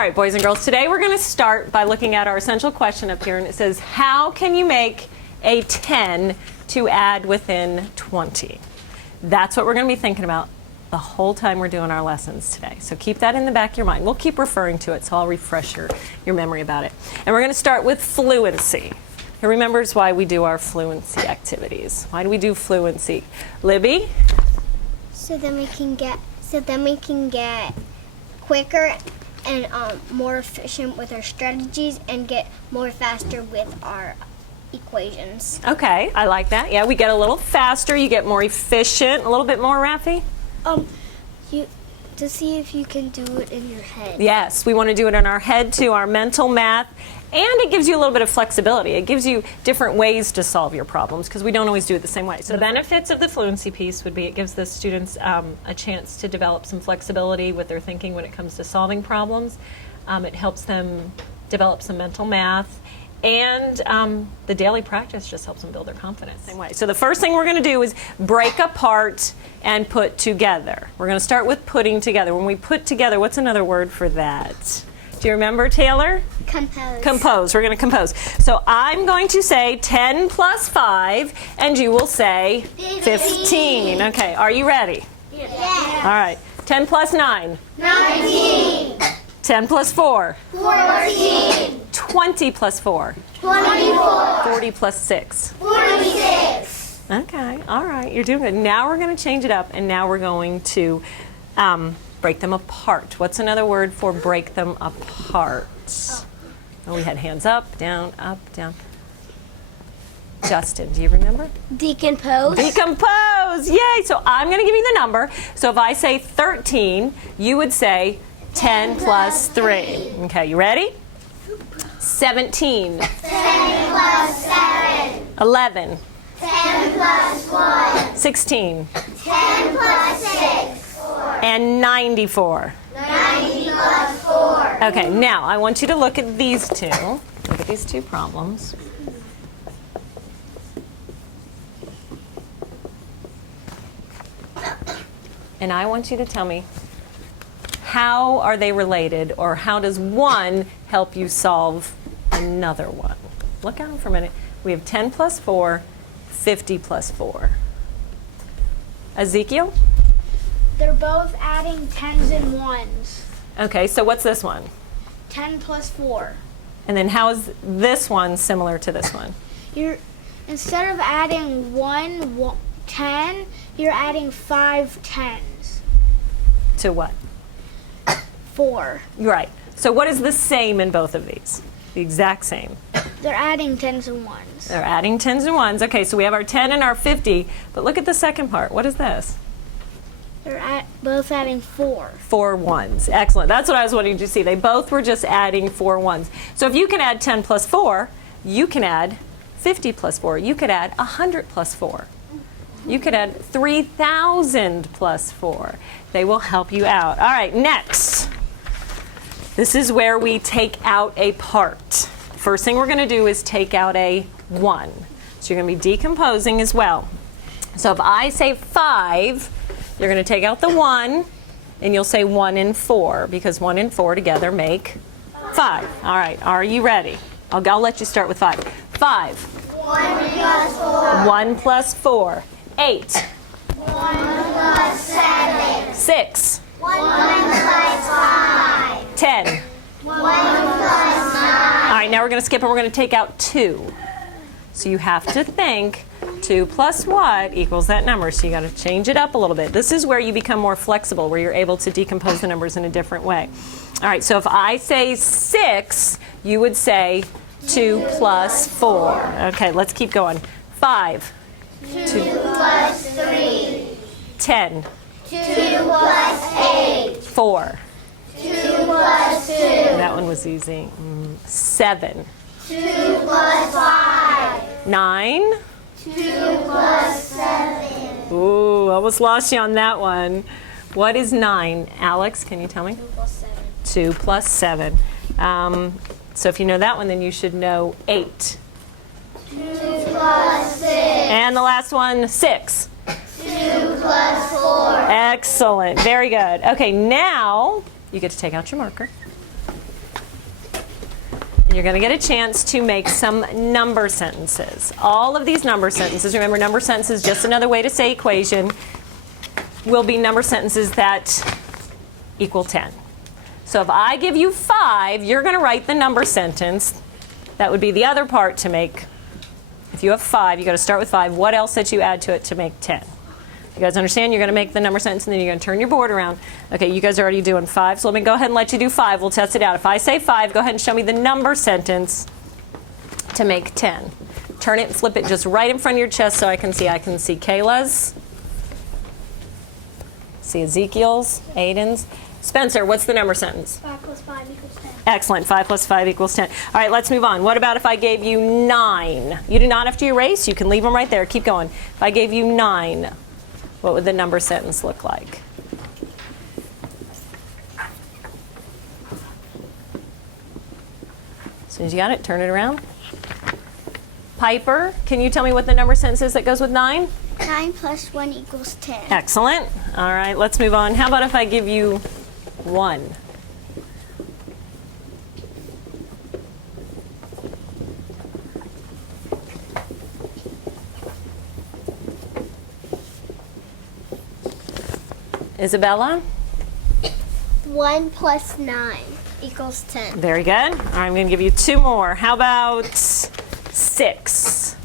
All right, boys and girls, today we're going to start by looking at our essential question up here, and it says, how can you make a 10 to add within 20? That's what we're going to be thinking about the whole time we're doing our lessons today. So keep that in the back of your mind. We'll keep referring to it, so I'll refresh your memory about it. And we're going to start with fluency. Who remembers why we do our fluency activities? Why do we do fluency? Libby? So then we can get quicker and more efficient with our strategies and get more faster with our equations. Okay, I like that. Yeah, we get a little faster, you get more efficient. A little bit more, Rafi? To see if you can do it in your head. Yes, we want to do it in our head too, our mental math, and it gives you a little bit of flexibility. It gives you different ways to solve your problems because we don't always do it the same way. So the benefits of the fluency piece would be it gives the students a chance to develop some flexibility with their thinking when it comes to solving problems. It helps them develop some mental math, and the daily practice just helps them build their confidence. Same way. So the first thing we're going to do is break apart and put together. We're going to start with putting together. When we put together, what's another word for that? Do you remember, Taylor? Compose. Compose. We're going to compose. So I'm going to say 10 plus 5, and you will say 15. Okay, are you ready? Yes. All right. 10 plus 9. 19. 10 plus 4. 14. 20 plus 4. 24. 40 plus 6. 46. Okay, all right, you're doing good. Now we're going to change it up, and now we're going to break them apart. What's another word for break them apart? Oh, we had hands up, down, down. Justin, do you remember? Decompose. Decompose, yay! So I'm going to give you the number. So if I say 13, you would say 10 plus 3. Okay, you ready? 17. 10 plus 7. 11. 10 plus 1. 16. 10 plus 6. 4. And 94. 90 plus 4. Okay, now I want you to look at these two. Look at these two problems. And I want you to tell me, how are they related, or how does one help you solve another one? Look at them for a minute. We have 10 plus 4, 50 plus 4. Ezekiel? They're both adding 10s and 1s. Okay, so what's this one? 10 plus 4. And then how is this one similar to this one? Instead of adding 10, you're adding 5 10s. To what? 4. Right. So what is the same in both of these? The exact same. They're adding 10s and 1s. They're adding 10s and 1s. Okay, so we have our 10 and our 50. But look at the second part. What is this? They're both adding 4. 4 1s. Excellent. That's what I was wanting to see. They both were just adding 4 1s. So if you can add 10 plus 4, you can add 50 plus 4. You could add 100 plus 4. You could add 3,000 plus 4. They will help you out. All right, next. This is where we take out a part. First thing we're going to do is take out a 1. So you're going to be decomposing as well. So if I say 5, you're going to take out the 1, and you'll say 1 and 4, because 1 and 4 together make 5. All right, are you ready? I'll let you start with 5. 5. 1 plus 4. 1 plus 4. 8. 1 plus 7. 6. 1 plus 5. 10. 1 plus 9. All right, now we're going to skip and we're going to take out 2. So you have to think 2 plus what equals that number. So you got to change it up a little bit. This is where you become more flexible, where you're able to decompose the numbers in a different way. All right, so if I say 6, you would say 2 plus 4. Okay, let's keep going. 5. 2 plus 3. 10. 2 plus 8. 4. 2 plus 2. That one was easy. 7. 2 plus 5. 9. 2 plus 7. Ooh, almost lost you on that one. What is 9? Alex, can you tell me? 2 plus 7. 2 plus 7. So if you know that one, then you should know 8. 2 plus 6. And the last one, 6. 2 plus 4. Excellent. Very good. Okay, now you get to take out your marker. And you're going to get a chance to make some number sentences. All of these number sentences, remember number sentences, just another way to say equation, will be number sentences that equal 10. So if I give you 5, you're going to write the number sentence. That would be the other part to make. If you have 5, you got to start with 5. What else did you add to it to make 10? You guys understand? You're going to make the number sentence and then you're going to turn your board around. Okay, you guys are already doing 5, so let me go ahead and let you do 5. We'll test it out. If I say 5, go ahead and show me the number sentence to make 10. Turn it and flip it just right in front of your chest so I can see. I can see Kayla's, see Ezekiel's, Aiden's. Spencer, what's the number sentence? 5 plus 5 equals 10. Excellent. 5 plus 5 equals 10. All right, let's move on. What about if I gave you 9? You do not have to erase. You can leave them right there. Keep going. If I gave you 9, what would the number sentence look like? As soon as you got it, turn it around. Piper, can you tell me what the number sentence is that goes with 9? 9 plus 1 equals 10. Excellent. All right, let's move on. How about if I give you 1? Isabella? 1 plus 9 equals 10. Very good. All right, I'm going to give you 2 more. How about 6?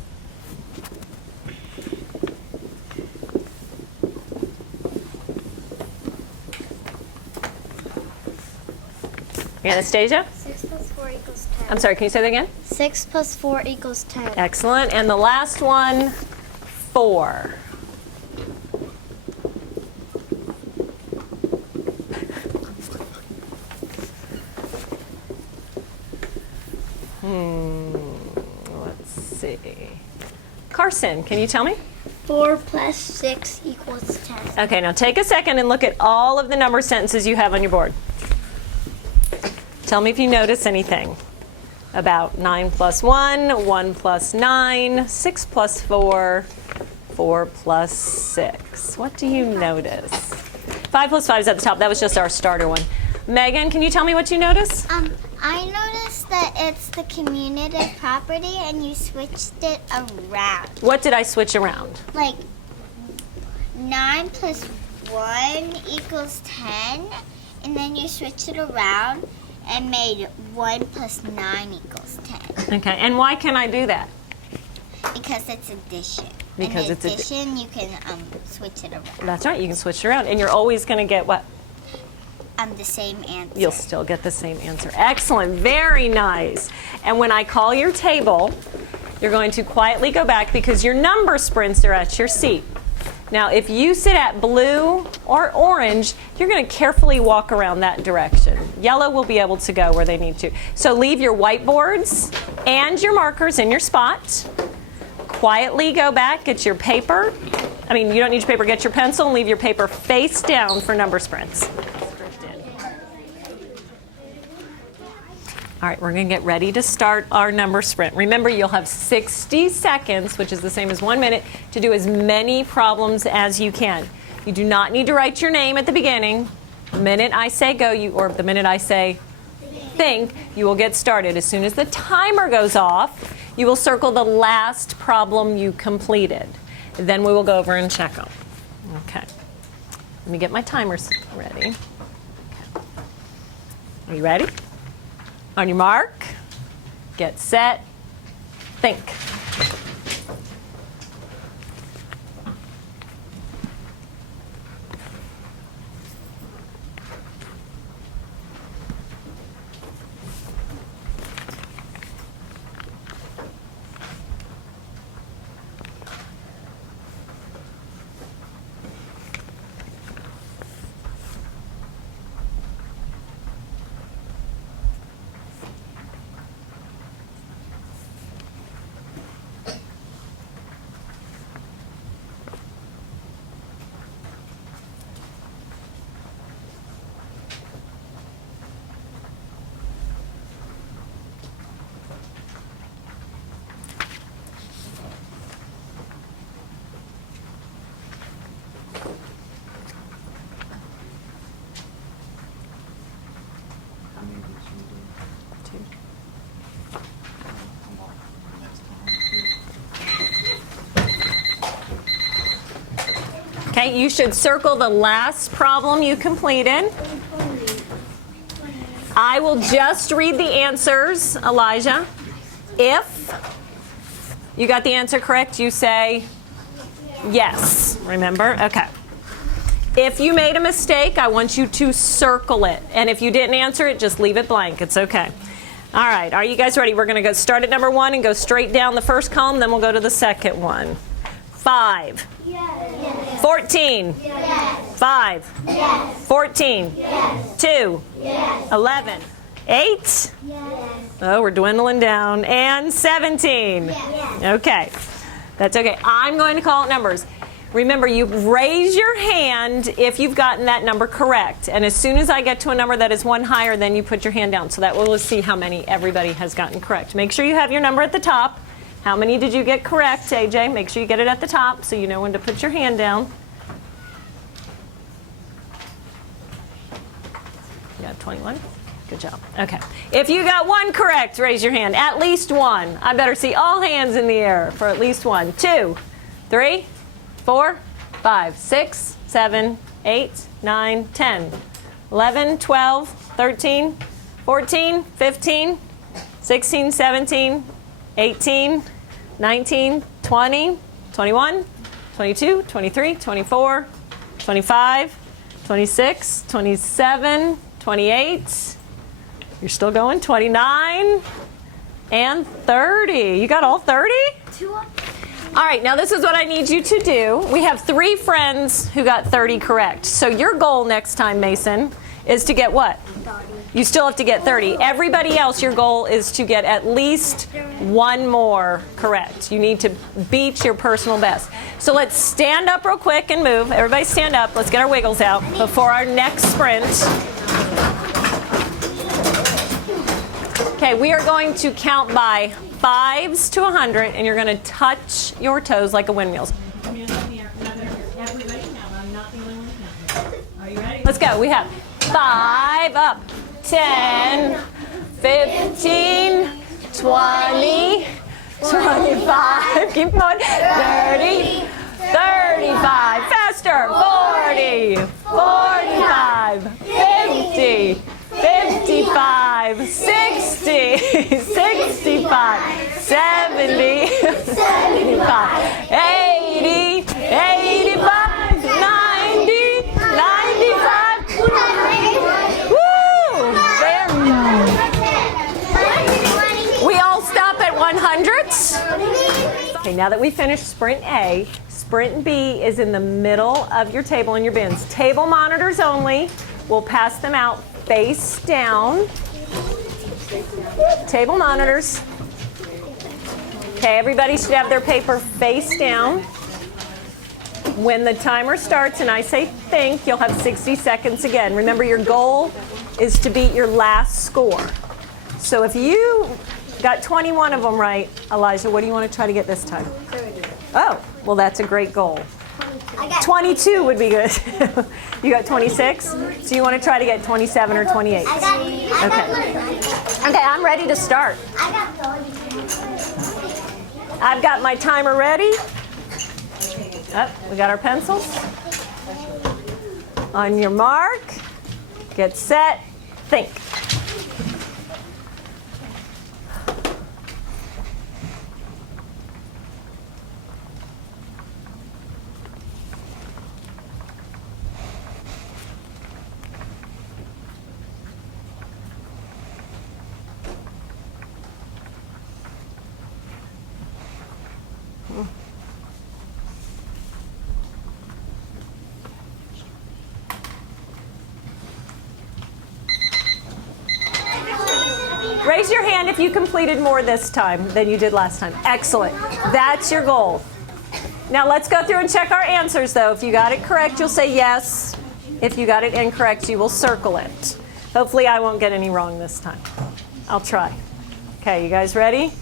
Anastasia? 6 plus 4 equals 10. I'm sorry, can you say that again? 6 plus 4 equals 10. Excellent. And the last one, 4. Let's see. Carson, can you tell me? 4 plus 6 equals 10. Okay, now take a second and look at all of the number sentences you have on your board. Tell me if you notice anything about 9 plus 1, 1 plus 9, 6 plus 4, 4 plus 6. What do you notice? 5 plus 5 is at the top. That was just our starter one. Megan, can you tell me what you notice? I noticed that it's the commutative property and you switched it around. What did I switch around? Like 9 plus 1 equals 10, and then you switched it around and made 1 plus 9 equals 10. Okay, and why can I do that? Because it's addition. Because in it's addition, you can switch it around. That's right, you can switch it around, and you're always going to get what? The same answer. You'll still get the same answer. Excellent, very nice. And when I call your table, you're going to quietly go back because your number sprints are at your seat. Now, if you sit at blue or orange, you're going to carefully walk around that direction. Yellow will be able to go where they need to. So leave your whiteboards and your markers in your spot. Quietly go back, get your paper. I mean, you don't need your paper, get your pencil and leave your paper face down for number sprints. All right, we're going to get ready to start our number sprint. Remember, you'll have 60 seconds, which is the same as 1 minute, to do as many problems as you can. You do not need to write your name at the beginning. The minute I say go, or the minute I say think, you will get started. As soon as the timer goes off, you will circle the last problem you completed. Then we will go over and check them. Okay. Let me get my timers ready. Okay. Are you ready? On your mark, get set, think. Okay, you should circle the last problem you completed. I will just read the answers, Elijah. If you got the answer correct, you say yes. Remember? Okay. If you made a mistake, I want you to circle it. And if you didn't answer it, just leave it blank. It's okay. All right, are you guys ready? We're going to go start at number 1 and go straight down the first column, then we'll go to the second one. 5. Yes. 14. Yes. 5. Yes. 14. Yes. 2. Yes. 11. 8. Yes. Oh, we're dwindling down. And 17. Yes. Okay. That's okay. I'm going to call it numbers. Remember, you raise your hand if you've gotten that number correct. And as soon as I get to a number that is 1 higher, then you put your hand down. So that we'll see how many everybody has gotten correct. Make sure you have your number at the top. How many did you get correct, AJ? Make sure you get it at the top so you know when to put your hand down. You got 21? Good job. Okay. If you got 1 correct, raise your hand. At least 1. I better see all hands in the air for at least 1. 2, 3, 4, 5, 6, 7, 8, 9, 10, 11, 12, 13, 14, 15, 16, 17, 18, 19, 20, 21, 22, 23, 24, 25, 26, 27, 28. You're still going. 29 and 30. You got all 30? All right, now this is what I need you to do. We have 3 friends who got 30 correct. So your goal next time, Mason, is to get what? 30. You still have to get 30. Everybody else, your goal is to get at least 1 more correct. You need to beat your personal best. So let's stand up real quick and move. Everybody stand up. Let's get our wiggles out before our next sprint. Okay, we are going to count by 5s to 100, and you're going to touch your toes like a windmill. Are you ready? Let's go. We have 5 up, 10, 15, 20, 25, keep going, 30, 35, faster, 40, 45, 50, 55, 60, 65, 70, 75, 80, 85, 90, 95. Woo! There. We all stop at 100. Okay, now that we finished sprint A, sprint B is in the middle of your table and your bins. Table monitors only. We'll pass them out face down. Table monitors. Okay, everybody should have their paper face down. When the timer starts and I say think, you'll have 60 seconds again. Remember, your goal is to beat your last score. So if you got 21 of them right, Elijah, what do you want to try to get this time? 30. Oh, well, that's a great goal. I got 22 would be good. You got 26? So you want to try to get 27 or 28? I got Okay, I'm ready to start. I got 30. I've got my timer ready. Oh, we got our pencils. On your mark, get set, think. Raise your hand if you completed more this time than you did last time. Excellent. That's your goal. Now let's go through and check our answers, though. If you got it correct, you'll say yes. If you got it incorrect, you will circle it. Hopefully I won't get any wrong this time. I'll try. Okay, you guys ready?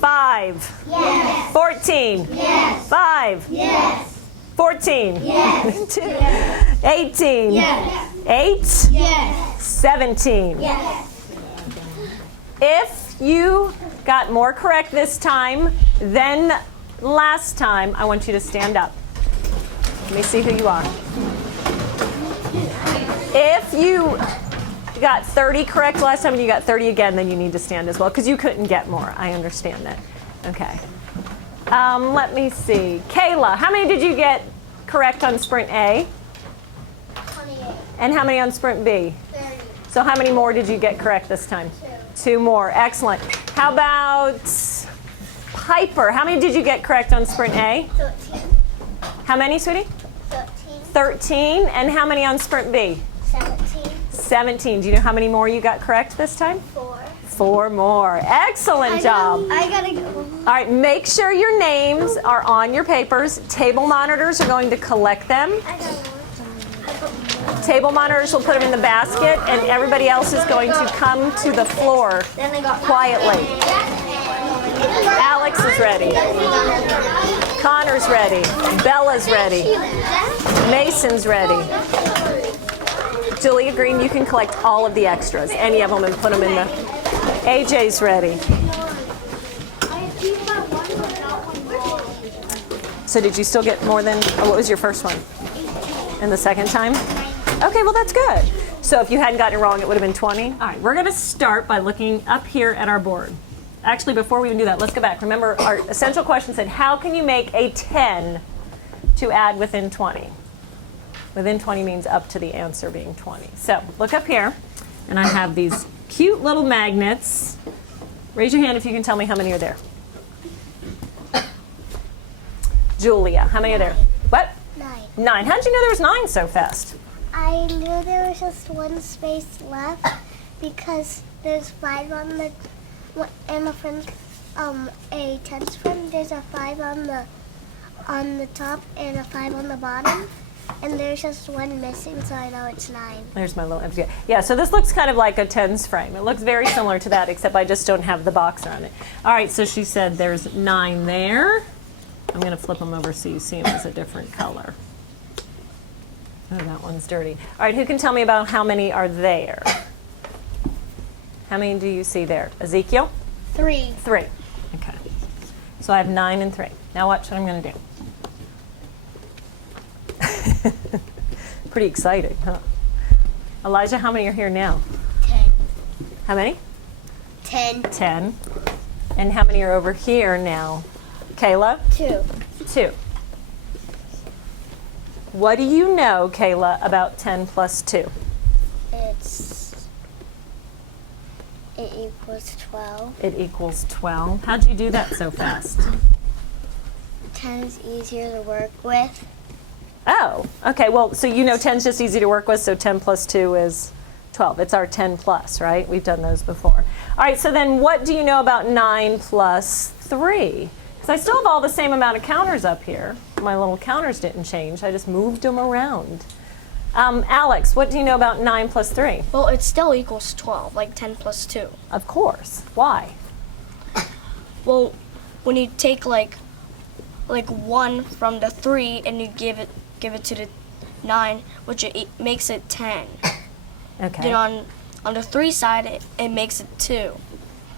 5. Yes. 14. Yes. 5. Yes. 14. Yes. 18. Yes. 8. Yes. 17. Yes. If you got more correct this time than last time, I want you to stand up. Let me see who you are. If you got 30 correct last time and you got 30 again, then you need to stand as well because you couldn't get more. I understand that. Okay. Let me see. Kayla, how many did you get correct on sprint A? 28. And how many on sprint B? 30. So how many more did you get correct this time? 2. 2 more. Excellent. How about Piper? How many did you get correct on sprint A? 13. How many, sweetie? 13. 13. And how many on sprint B? 17. 17. Do you know how many more you got correct this time? 4. 4 more. Excellent job. I gotta go. All right, make sure your names are on your papers. Table monitors are going to collect them. Table monitors will put them in the basket, and everybody else is going to come to the floor quietly. Alex is ready. Connor's ready. Bella's ready. Mason's ready. Julia Green, you can collect all of the extras, any of them, and put them in the... AJ's ready. So did you still get more than... what was your first one? And the second time? Okay, well that's good. So if you hadn't gotten it wrong, it would have been 20. All right, we're going to start by looking up here at our board. Actually, before we even do that, let's go back. Remember, our essential question said, how can you make a 10 to add within 20? Within 20 means up to the answer being 20. So look up here, and I have these cute little magnets. Raise your hand if you can tell me how many are there. Julia, how many are there? What? 9. 9. How did you know there was 9 so fast? I knew there was just one space left because there's 5 on the and a friend's a 10's friend. There's a 5 on the top and a 5 on the bottom, and there's just one missing, so I know it's 9. There's my little empty. Yeah, so this looks kind of like a tens frame. It looks very similar to that, except I just don't have the box on it. All right, so she said there's 9 there. I'm going to flip them over so you see them as a different color. Oh, that one's dirty. All right, who can tell me about how many are there? How many do you see there? Ezekiel? 3. 3. Okay. So I have 9 and 3. Now watch what I'm going to do. Pretty exciting, huh? Elijah, how many are here now? 10. How many? 10. 10. And how many are over here now? Kayla? 2. 2. What do you know, Kayla, about 10 plus 2? It equals 12. It equals 12. How'd you do that so fast? 10 is easier to work with. Oh, okay. Well, so you know 10 is just easy to work with, so 10 plus 2 is 12. It's our 10 plus, right? We've done those before. All right, so then what do you know about 9 plus 3? Because I still have all the same amount of counters up here. My little counters didn't change. I just moved them around. Alex, what do you know about 9 plus 3? Well, it still equals 12, like 10 plus 2. Of course. Why? Well, when you take like 1 from the 3 and you give it to the 9, which makes it 10. Okay. Then on the 3 side, it makes it 2.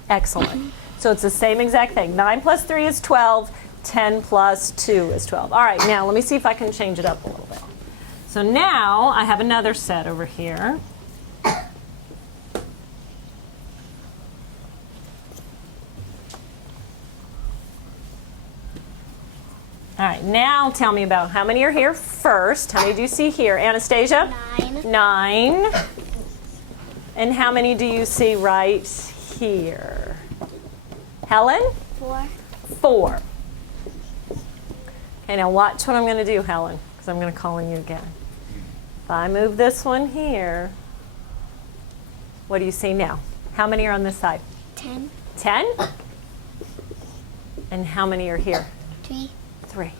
Excellent. So it's the same exact thing. 9 plus 3 is 12. 10 plus 2 is 12. All right, now let me see if I can change it up a little bit. So now I have another set over here. All right, now tell me about how many are here first. How many do you see here? Anastasia? 9. 9. And how many do you see right here? Helen? 4. 4. Okay, now watch what I'm going to do, Helen, because I'm going to call on you again. If I move this one here, what do you see now? How many are on this side? 10. 10? And how many are here? 3. 3.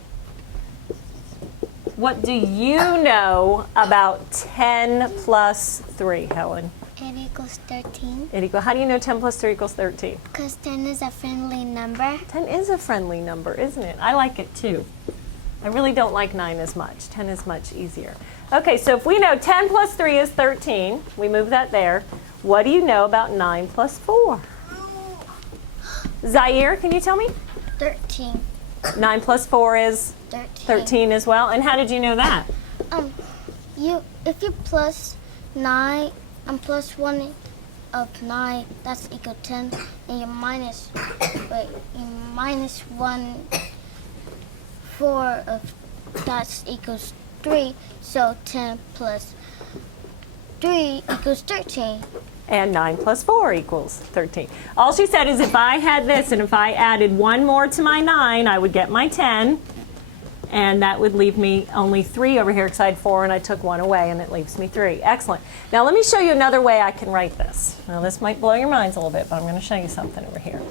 What do you know about 10 plus 3, Helen? It equals 13. How do you know 10 plus 3 equals 13? Because 10 is a friendly number. 10 is a friendly number, isn't it? I like it too. I really don't like 9 as much. 10 is much easier. Okay, so if we know 10 plus 3 is 13, we move that there. What do you know about 9 plus 4? Zaire, can you tell me? 13. 9 plus 4 is 13. 13 as well. And how did you know that? If you plus 9 and plus 1 of 9, that's equal 10, and you minus 1 4 of that equals 3, so 10 plus 3 equals 13. And 9 plus 4 equals 13. All she said is if I had this and if I added 1 more to my 9, I would get my 10. And that would leave me only 3 over here because I had 4 and I took 1 away and it leaves me 3. Excellent. Now let me show you another way I can write this. Now this might blow your minds a little bit, but I'm going to show you something over here.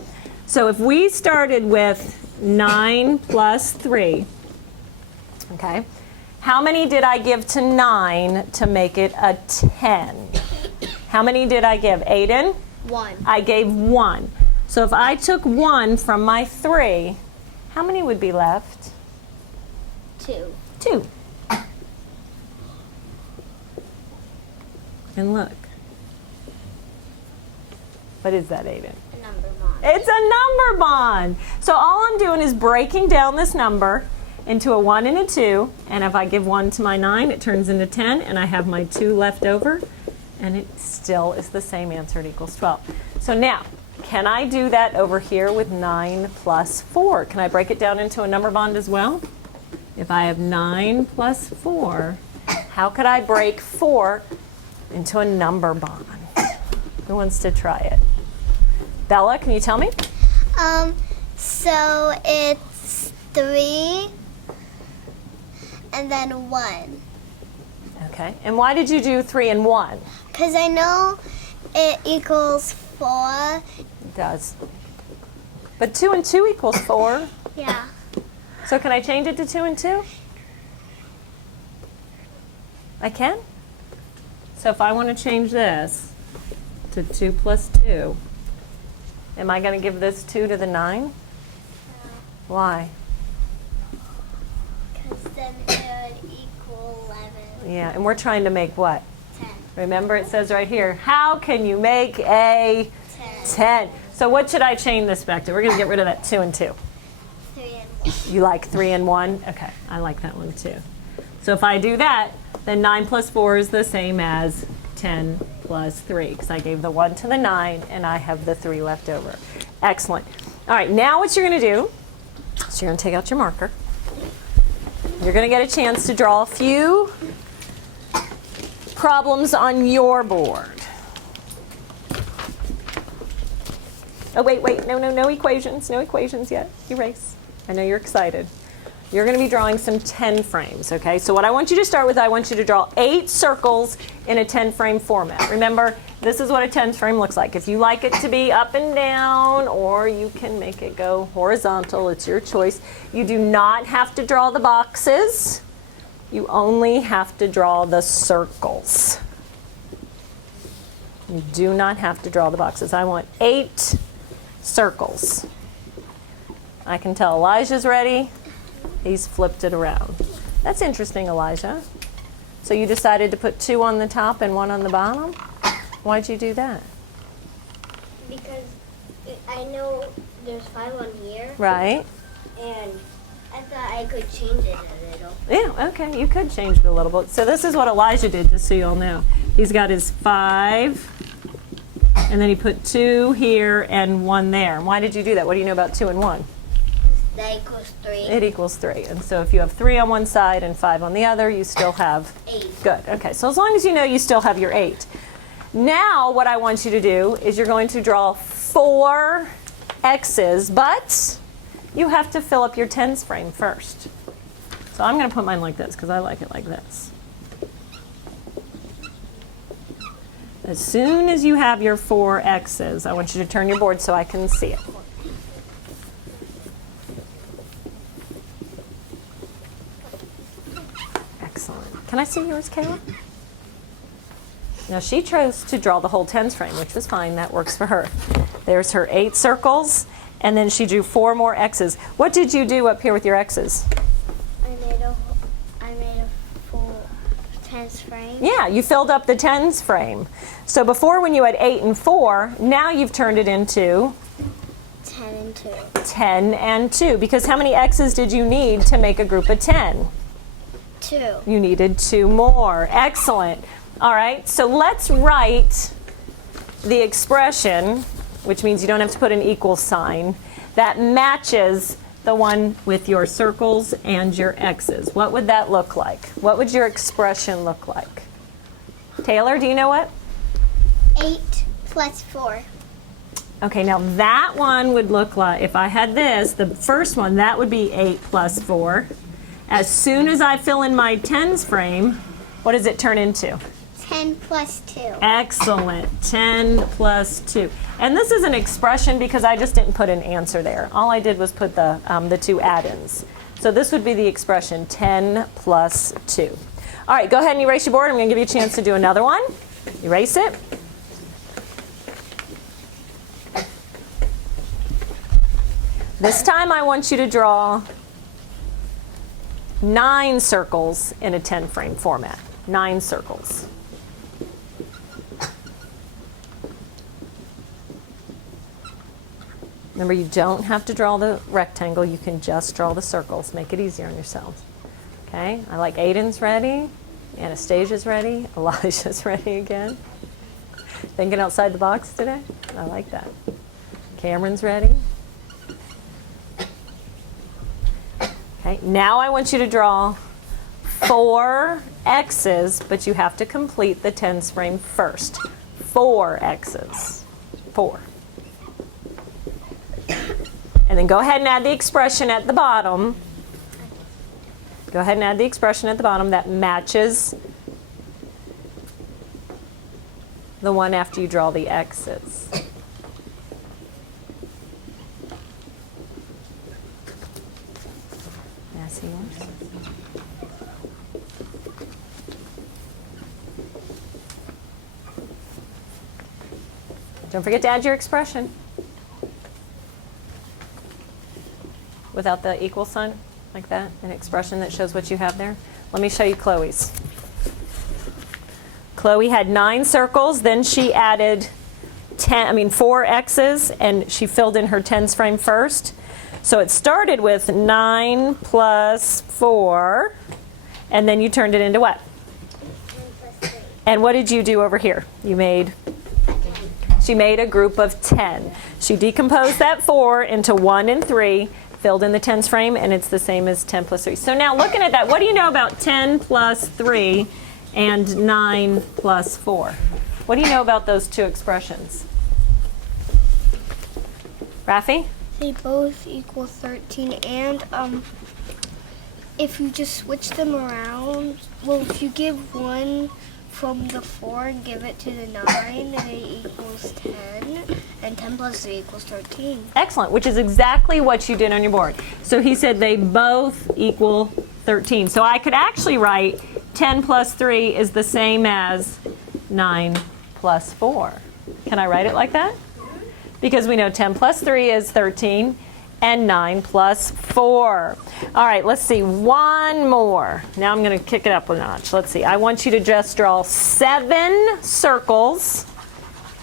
So if we started with 9 plus 3, okay, how many did I give to 9 to make it a 10? How many did I give? Aiden? 1. I gave 1. So if I took 1 from my 3, how many would be left? 2. 2. And look. What is that, Aiden? A number bond. It's a number bond. So all I'm doing is breaking down this number into a 1 and a 2. And if I give 1 to my 9, it turns into 10. And I have my 2 left over. And it still is the same answer. It equals 12. So now, can I do that over here with 9 plus 4? Can I break it down into a number bond as well? If I have 9 plus 4, how could I break 4 into a number bond? Who wants to try it? Bella, can you tell me? So it's 3 and then 1. Okay. And why did you do 3 and 1? Because I know it equals 4. It does. But 2 and 2 equals 4. Yeah. So can I change it to 2 and 2? I can? So if I want to change this to 2 plus 2, am I going to give this 2 to the 9? Why? Because then it would equal 11. Yeah, and we're trying to make what? 10. Remember it says right here, how can you make a 10? So what should I change this back to? We're going to get rid of that 2 and 2. 3 and 1. You like 3 and 1? Okay, I like that one too. So if I do that, then 9 plus 4 is the same as 10 plus 3 because I gave the 1 to the 9 and I have the 3 left over. Excellent. All right, now what you're going to do is you're going to take out your marker. You're going to get a chance to draw a few problems on your board. Oh, wait, no equations yet. Erase. I know you're excited. You're going to be drawing some 10 frames, okay? So what I want you to start with, I want you to draw 8 circles in a 10 frame format. Remember, this is what a 10 frame looks like. If you like it to be up and down, or you can make it go horizontal, it's your choice. You do not have to draw the boxes. You only have to draw the circles. You do not have to draw the boxes. I want 8 circles. I can tell Elijah's ready. He's flipped it around. That's interesting, Elijah. So you decided to put 2 on the top and 1 on the bottom? Why'd you do that? Because I know there's 5 on here. Right. And I thought I could change it a little. Yeah, okay, you could change it a little bit. So this is what Elijah did, just so you all know. He's got his 5, and then he put 2 here and 1 there. And why did you do that? What do you know about 2 and 1? That equals 3. It equals 3. And so if you have 3 on one side and 5 on the other, you still have 8. Good. Okay, so as long as you know you still have your 8. Now what I want you to do is you're going to draw 4 X's, but you have to fill up your tens frame first. So I'm going to put mine like this because I like it like this. As soon as you have your 4 X's, I want you to turn your board so I can see it. Excellent. Can I see yours, Kayla? Now she chose to draw the whole tens frame, which was fine. That works for her. There's her 8 circles, and then she drew 4 more X's. What did you do up here with your X's? I made a full tens frame. Yeah, you filled up the tens frame. So before when you had 8 and 4, now you've turned it into 10 and and 2. 10 and 2. Because how many x's did you need to make a group of 10? 2. You needed 2 more. Excellent. All right, so let's write the expression, which means you don't have to put an equal sign, that matches the one with your circles and your x's. What would that look like? What would your expression look like? Taylor, do you know what? 8 plus 4. Okay, now that one would look like, if I had this, the first one, that would be 8 plus 4. As soon as I fill in my tens frame, what does it turn into? 10 plus 2. Excellent. 10 plus 2. And this is an expression because I just didn't put an answer there. All I did was put the 2 add-ins. So this would be the expression 10 plus 2. All right, go ahead and erase your board. I'm going to give you a chance to do another one. Erase it. This time I want you to draw 9 circles in a 10 frame format. 9 circles. Remember, you don't have to draw the rectangle. You can just draw the circles. Make it easier on yourselves. Okay? I like Aiden's ready. Anastasia's ready. Elijah's ready again. Thinking outside the box today? I like that. Cameron's ready. Okay, now I want you to draw 4 x's, but you have to complete the tens frame first. 4 x's. 4. And then go ahead and add the expression at the bottom. Go ahead and add the expression at the bottom that matches the one after you draw the x's. May I see yours? Don't forget to add your expression. Without the equal sign, like that, an expression that shows what you have there. Let me show you Chloe's. Chloe had 9 circles, then she added 4 x's, and she filled in her tens frame first. So it started with 9 plus 4, and then you turned it into what? 10 plus 3. And what did you do over here? She made a group of 10. She decomposed that 4 into 1 and 3, filled in the tens frame, and it's the same as 10 plus 3. So now looking at that, what do you know about 10 plus 3 and 9 plus 4? What do you know about those 2 expressions? Rafi? They both equal 13, and if you just switch them around, well, if you give one from the 4 and give it to the 9, then it equals 10, and 10 plus 3 equals 13. Excellent, which is exactly what you did on your board. So he said they both equal 13. So I could actually write 10 plus 3 is the same as 9 plus 4. Can I write it like that? Because we know 10 plus 3 is 13, and 9 plus 4. All right, let's see, one more. Now I'm going to kick it up a notch. Let's see, I want you to just draw 7 circles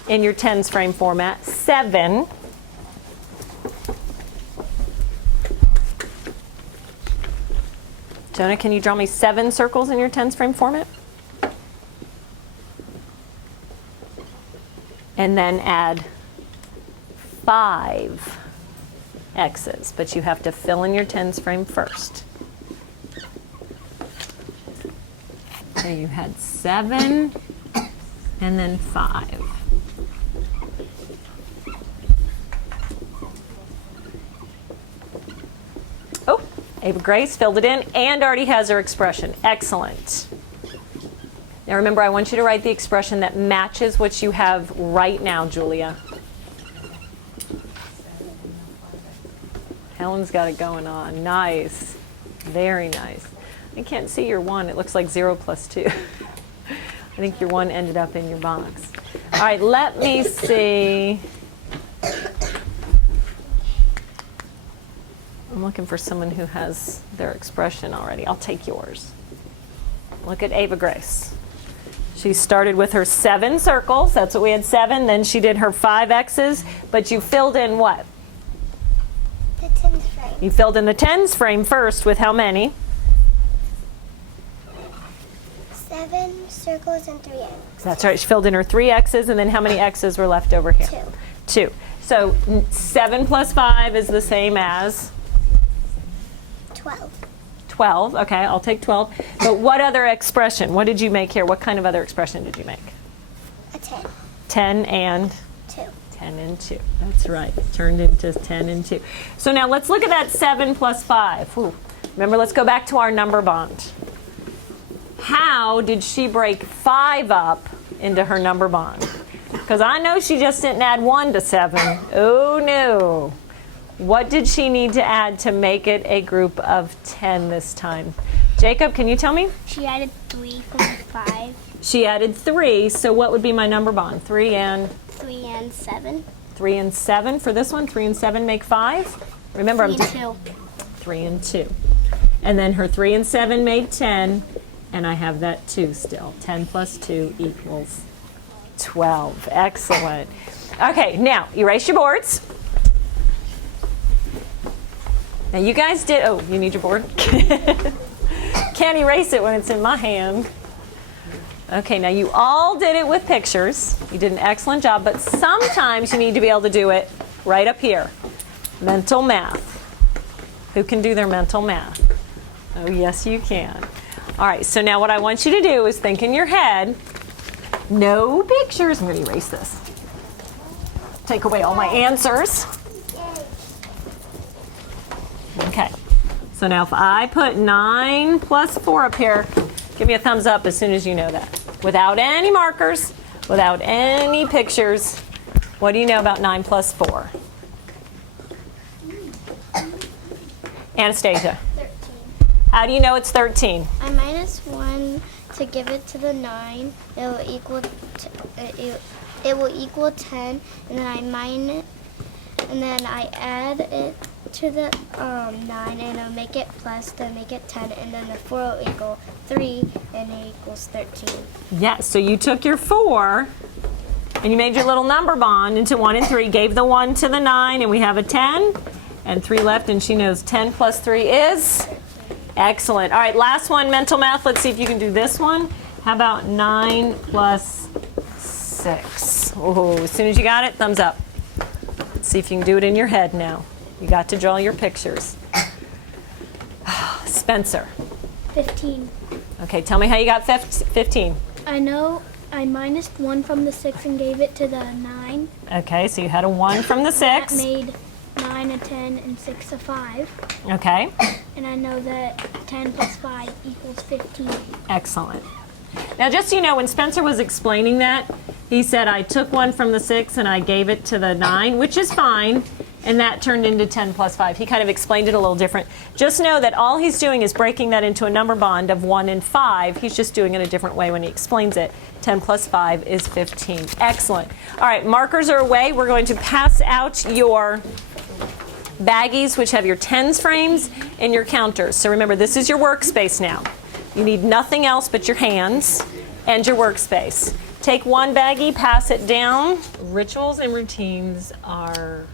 in your tens frame format. 7. Jonah, can you draw me 7 circles in your tens frame format? And then add 5 x's, but you have to fill in your tens frame first. So you had 7 and then 5. Oh, Ava Grace filled it in and already has her expression. Excellent. Now remember, I want you to write the expression that matches what you have right now, Julia. Helen's got it going on. Nice. Very nice. I can't see your 1. It looks like 0 plus 2. I think your 1 ended up in your box. All right, let me see. I'm looking for someone who has their expression already. I'll take yours. Look at Ava Grace. She started with her 7 circles. That's what we had, 7. Then she did her 5 X's, but you filled in what? You filled in the tens frame first with how many? 7 circles and 3 ends. That's right. She filled in her 3 X's, and then how many X's were left over here? 2. So 7 plus 5 is the same as? 12. 12. Okay, I'll take 12. But what other expression? What did you make here? What kind of other expression did you make? A 10. 10 and? 2. 10 and 2. That's right. It turned into 10 and 2. So now let's look at that 7 plus 5. Ooh. Remember, let's go back to our number bond. How did she break 5 up into her number bond? Because I know she just didn't add 1 to 7. Oh, no. What did she need to add to make it a group of 10 this time? Jacob, can you tell me? She added 3 from 5. She added 3, so what would be my number bond? 3 and? 3 and 7. 3 and 7 for this one. 3 and 7 make 5. Remember, 3 and 2. 3 and 2. And then her 3 and 7 made 10, and I have that 2 still. 10 plus 2 equals 12. Excellent. Okay, now erase your boards. Now you guys did, oh, you need your board? Can't erase it when it's in my hand. Okay, now you all did it with pictures. You did an excellent job, but sometimes you need to be able to do it right up here. Mental math. Who can do their mental math? Oh, yes, you can. All right, so now what I want you to do is think in your head, no pictures. I'm going to erase this. Take away all my answers. Okay, so now if I put 9 plus 4 up here, give me a thumbs up as soon as you know that. Without any markers, without any pictures, what do you know about 9 plus 4? Anastasia. 13. How do you know it's 13? I minus 1 to give it to the 9. It will equal 10, and then I add it to the 9, and I'll make it plus, then make it 10, and then the 4 will equal 3, and it equals 13. Yes, so you took your 4 and you made your little number bond into 1 and 3, gave the 1 to the 9, and we have a 10 and 3 left, and she knows 10 plus 3 is? Excellent. All right, last one, mental math. Let's see if you can do this one. How about 9 plus 6? Oh, as soon as you got it, thumbs up. Let's see if you can do it in your head now. You got to draw your pictures. Spencer. 15. Okay, tell me how you got 15. I know I minused 1 from the 6 and gave it to the 9. Okay, so you had a 1 from the 6. That made 9 a 10 and 6 a 5. Okay, And I know that 10 plus 5 equals 15. excellent. Now, just so you know, when Spencer was explaining that, he said, I took 1 from the 6 and I gave it to the 9, which is fine, and that turned into 10 plus 5. He kind of explained it a little different. Just know that all he's doing is breaking that into a number bond of 1 and 5. He's just doing it a different way when he explains it. 10 plus 5 is 15. Excellent. All right, markers are away. We're going to pass out your baggies, which have your tens frames and your counters. So remember, this is your workspace now. You need nothing else but your hands and your workspace. Take one baggie, pass it down. Rituals and routines are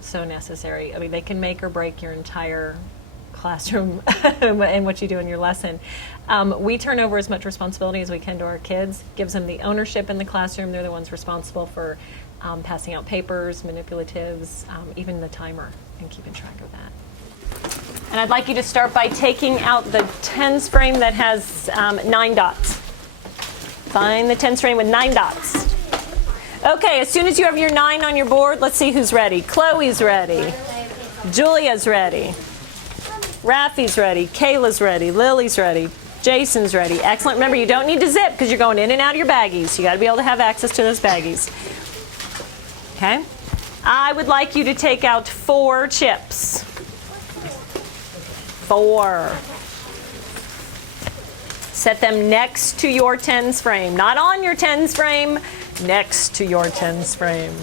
so necessary. I mean, they can make or break your entire classroom and what you do in your lesson. We turn over as much responsibility as we can to our kids. Gives them the ownership in the classroom. They're the ones responsible for passing out papers, manipulatives, even the timer, and keeping track of that. And I'd like you to start by taking out the tens frame that has 9 dots. Find the tens frame with 9 dots. Okay, as soon as you have your 9 on your board, let's see who's ready. Chloe's ready. Julia's ready. Rafi's ready. Kayla's ready. Lily's ready. Jason's ready. Excellent. Remember, you don't need to zip because you're going in and out of your baggies. You got to be able to have access to those baggies. Okay? I would like you to take out 4 chips. 4. Set them next to your tens frame. Not on your tens frame, next to your tens frame.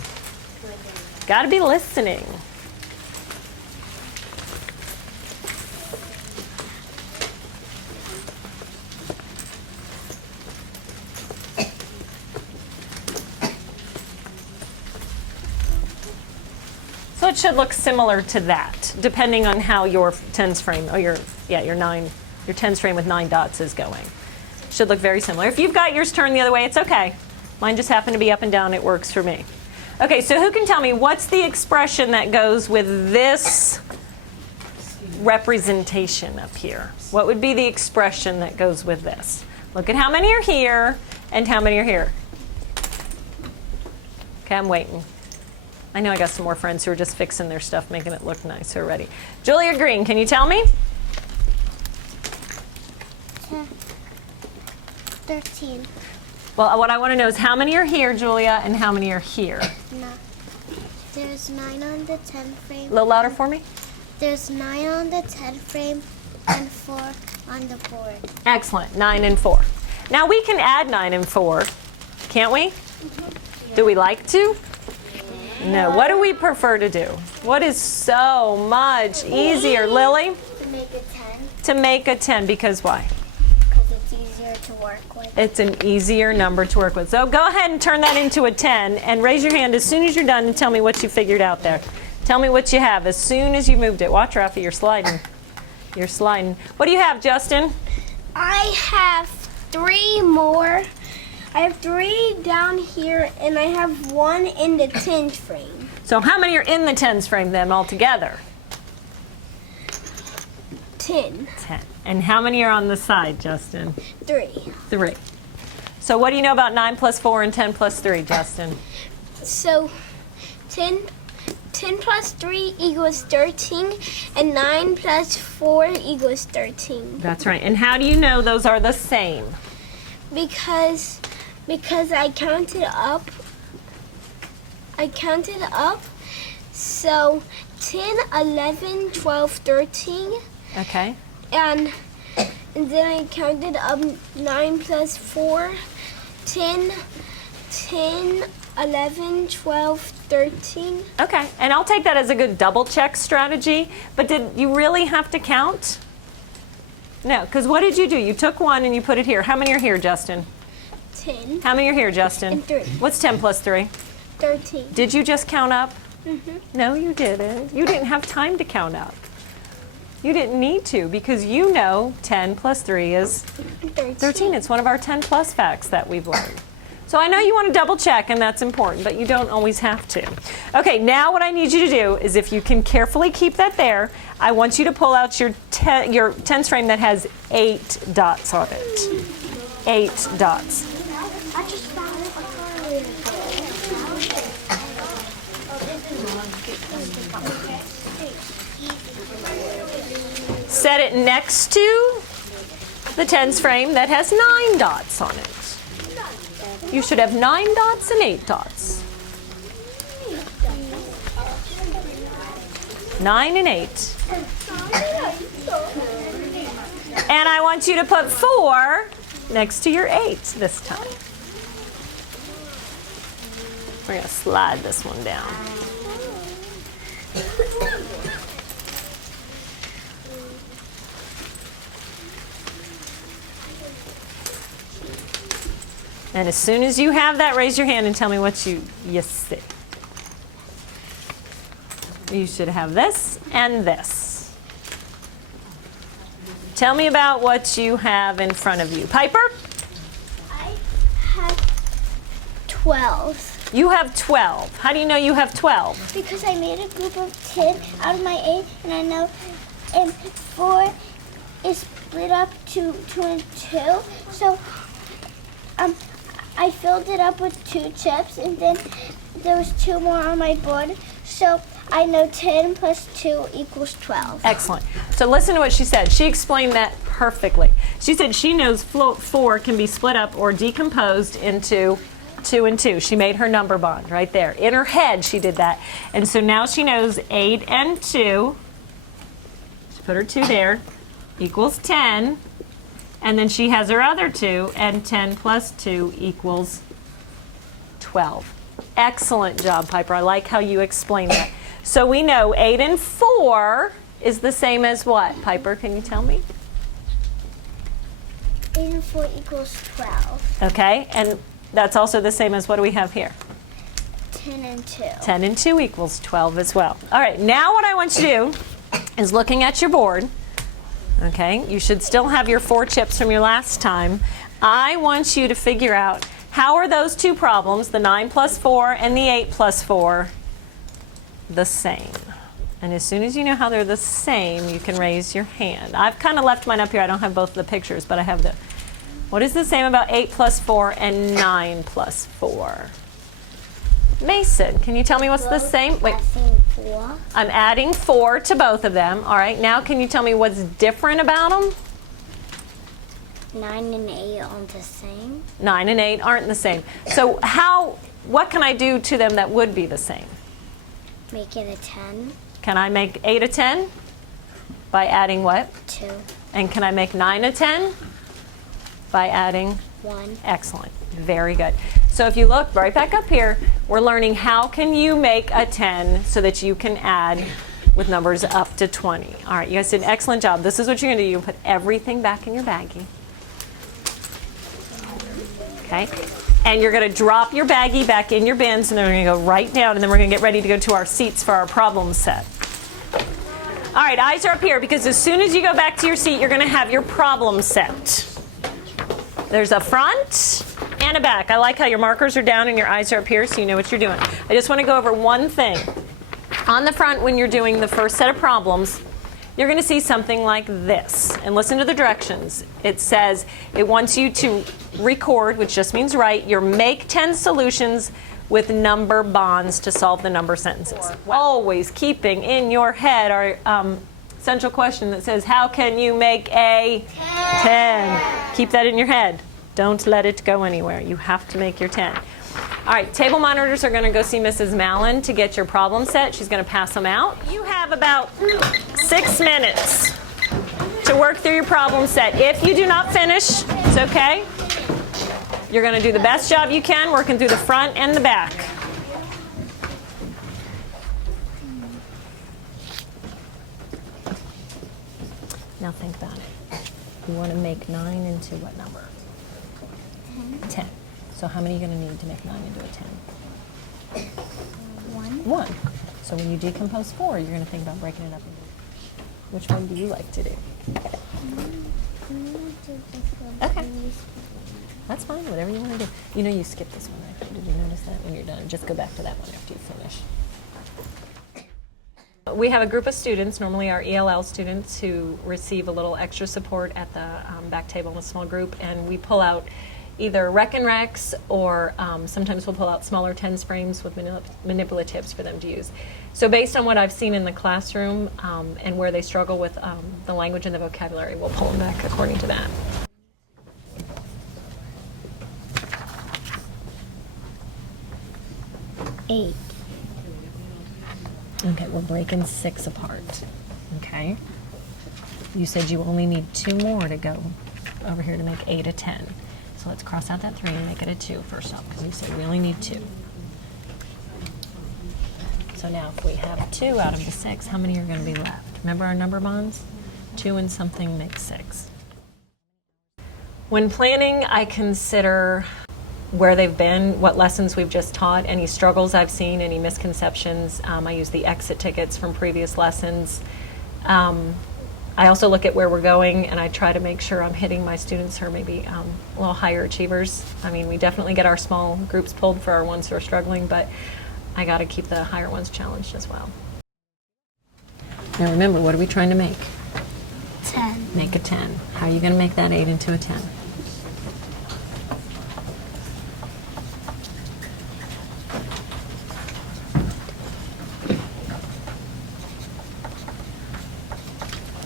Got to be listening. So So it should look similar to that, depending on how your tens frame, or your tens frame with 9 dots is going. Should look very similar. If you've got yours turned the other way, it's okay. Mine just happened to be up and down. It works for me. Okay, so who can tell me what's the expression that goes with this representation up here? What would be the expression that goes with this? Look at how many are here and how many are here. Okay, I'm waiting. I know I got some more friends who are just fixing their stuff, making it look nice. Who are ready? Julia Green, can you tell me? 13. Well, what I want to know is how many are here, Julia, and how many are here? No. There's 9 on the 10 frame. A little louder for me. There's 9 on the 10 frame and 4 on the board. Excellent, 9 and 4. Now we can add 9 and 4, can't we? Do we like to? No. What do we prefer to do? What is so much easier, Lily? To make a 10. To make a 10, because why? Because it's easier to work with. It's an easier number to work with. So go ahead and turn that into a 10 and raise your hand as soon as you're done and tell me what you figured out there. Tell me what you have as soon as you moved it. Watch, Rafi, you're sliding. You're sliding. What do you have, Justin? I have 3 more. I have 3 down here, and I have 1 in the tens frame. So how many are in the tens frame then altogether? 10. 10. And how many are on the side, Justin? 3. 3. So what do you know about 9 plus 4 and 10 plus 3, Justin? So 10 plus 3 equals 13, and 9 plus 4 equals 13. That's right. And how do you know those are the same? Because I counted up. So 10, 11, 12, 13. Okay. And then I counted up 9 plus 4, 10, 11, 12, 13. Okay. And I'll take that as a good double check strategy. But did you really have to count? No, because what did you do? You took 1 and you put it here. How many are here, Justin? 10. How many are here, Justin? And 3. What's 10 plus 3? 13. Did you just count up? No, you didn't. You didn't have time to count up. You didn't need to, because you know 10 plus 3 is 13. It's one of our 10 plus facts that we've learned. So I know you want to double check, and that's important, but you don't always have to. Okay, now what I need you to do is, if you can carefully keep that there, I want you to pull out your tens frame that has 8 dots on it. 8 dots. I just found it earlier. Set it next to the tens frame that has 9 dots on it. You should have 9 dots and 8 dots. 9 and 8. And I want you to put 4 next to your 8 this time. We're going to slide this one down. And as soon as you have that, raise your hand and tell me what you see. You should have this and this. Tell me about what you have in front of you. Piper? I have 12. You have 12. How do you know you have 12? Because I made a group of 10 out of my 8, and I know 4 is split up to 2 and 2. So I filled it up with 2 chips, and then there was 2 more on my board. So I know 10 plus 2 equals 12. Excellent. So listen to what she said. She explained that perfectly. She said she knows 4 can be split up or decomposed into 2 and 2. She made her number bond right there. In her head, she did that. And so now she knows 8 and 2. She put her 2 there. Equals 10. And then she has her other 2, and 10 plus 2 equals 12. Excellent job, Piper. I like how you explained that. So we know 8 and 4 is the same as what? Piper, can you tell me? 8 and 4 equals 12. Okay, and that's also the same as what do we have here? 10 and 2. 10 and 2 equals 12 as well. All right, now what I want you to do is looking at your board. Okay, you should still have your 4 chips from your last time. I want you to figure out how are those two problems, the 9 plus 4 and the 8 plus 4, the same. And as soon as you know how they're the same, you can raise your hand. I've kind of left mine up here. I don't have both of the pictures, but I have the. What is the same about 8 plus 4 and 9 plus 4? Mason, can you tell me what's the same? Wait, Adding 4. I'm adding 4 to both of them. All right, now can you tell me what's different about them? 9 and 8 aren't the same. 9 and 8 aren't the same. So what can I do to them that would be the same? Make it a 10. Can I make 8 a 10? By adding what? 2. And can I make 9 a 10? By adding? 1. Excellent. Very good. So if you look right back up here, we're learning how can you make a 10 so that you can add with numbers up to 20. All right, you guys did an excellent job. This is what you're going to do. You put everything back in your baggie. Okay? And you're going to drop your baggie back in your bins, and then we're going to go right down, and then we're going to get ready to go to our seats for our problem set. All right, eyes are up here, because as soon as you go back to your seat, you're going to have your problem set. There's a front and a back. I like how your markers are down and your eyes are up here, so you know what you're doing. I just want to go over one thing. On the front, when you're doing the first set of problems, you're going to see something like this. And listen to the directions. It says it wants you to record, which just means write, your make 10 solutions with number bonds to solve the number sentences. Always keeping in your head our central question that says, how can you make a 10? Keep that in your head. Don't let it go anywhere. You have to make your 10. All right, table monitors are going to go see Mrs. Mallon to get your problem set. She's going to pass them out. You have about 6 minutes to work through your problem set. If you do not finish, it's okay. You're going to do the best job you can working through the front and the back. Now think about it. You want to make 9 into what number? 10. So how many are you going to need to make 9 into a 10? 1. So when you decompose 4, you're going to think about breaking it up into. Which one do you like to do? Okay. That's fine, whatever you want to do. You know you skipped this one, right? Did you notice that? When you're done, just go back to that one after you finish. We have a group of students, normally our ELL students, who receive a little extra support at the back table in a small group, and we pull out either rec and recs, or sometimes we'll pull out smaller 10s frames with manipulatives for them to use. So based on what I've seen in the classroom and where they struggle with the language and the vocabulary, we'll pull them back according to that. Eight. Okay, we're breaking 6 apart. Okay. You said you only need 2 more to go over here to make 8 a 10. So let's cross out that 3 and make it a 2 first off, because you said we only need 2. So now if we have 2 out of the 6, how many are going to be left? Remember our number bonds? 2 and something makes 6. When planning, I consider where they've been, what lessons we've just taught, any struggles I've seen, any misconceptions. I use the exit tickets from previous lessons. I also look at where we're going, and I try to make sure I'm hitting my students who are maybe a little higher achievers. I mean, we definitely get our small groups pulled for our ones who are struggling, but I got to keep the higher ones challenged as well. Now remember, what are we trying to make? 10. Make a 10. How are you going to make that 8 into a 10?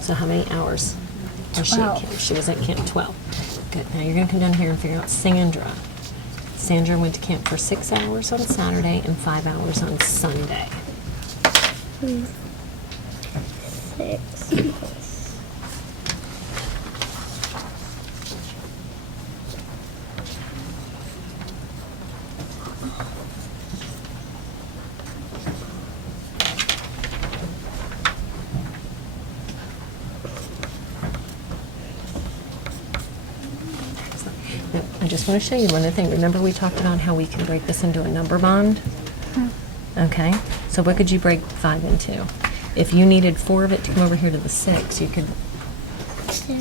So how many hours? 12. She was at camp 12. Good. Now you're going to come down here and figure out Sandra. Sandra went to camp for 6 hours on Saturday and 5 hours on Sunday. 6. Now, I just want to show you one other thing. Remember we talked about how we can break this into a number bond? Okay, so what could you break 5 into? If you needed 4 of it to come over here to the 6, you could. 2.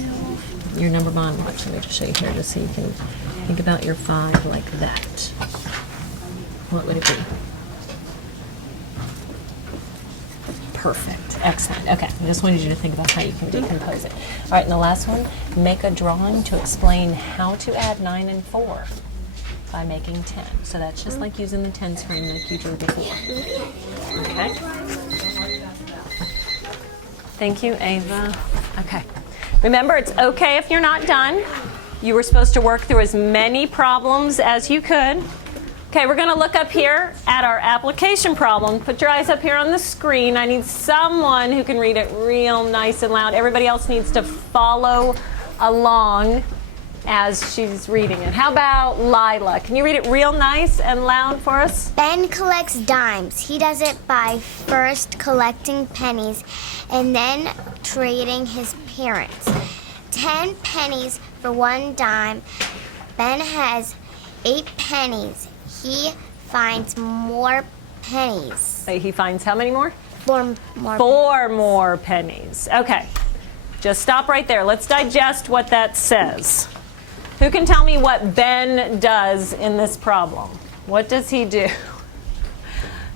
Your number bond, watch, let me just show you here just so you can think about your 5 like that. What would it be? Perfect, excellent. Okay, I just wanted you to think about how you can decompose it. All right, and the last one, make a drawing to explain how to add 9 and 4 by making 10. So that's just like using the tens frame like you did before. Okay. Thank you, Ava. Okay. Remember, it's okay if you're not done. You were supposed to work through as many problems as you could. Okay, we're going to look up here at our application problem. Put your eyes up here on the screen. I need someone who can read it real nice and loud. Everybody else needs to follow along as she's reading it. How about Lila? Can you read it real nice and loud for us? Ben collects dimes. He does it by first collecting pennies and then trading his parents. 10 pennies for 1 dime. Ben has 8 pennies. He finds more pennies. Wait, he finds how many more? 4 more. 4 more pennies. Okay, just stop right there. Let's digest what that says. Who can tell me what Ben does in this problem? What does he do?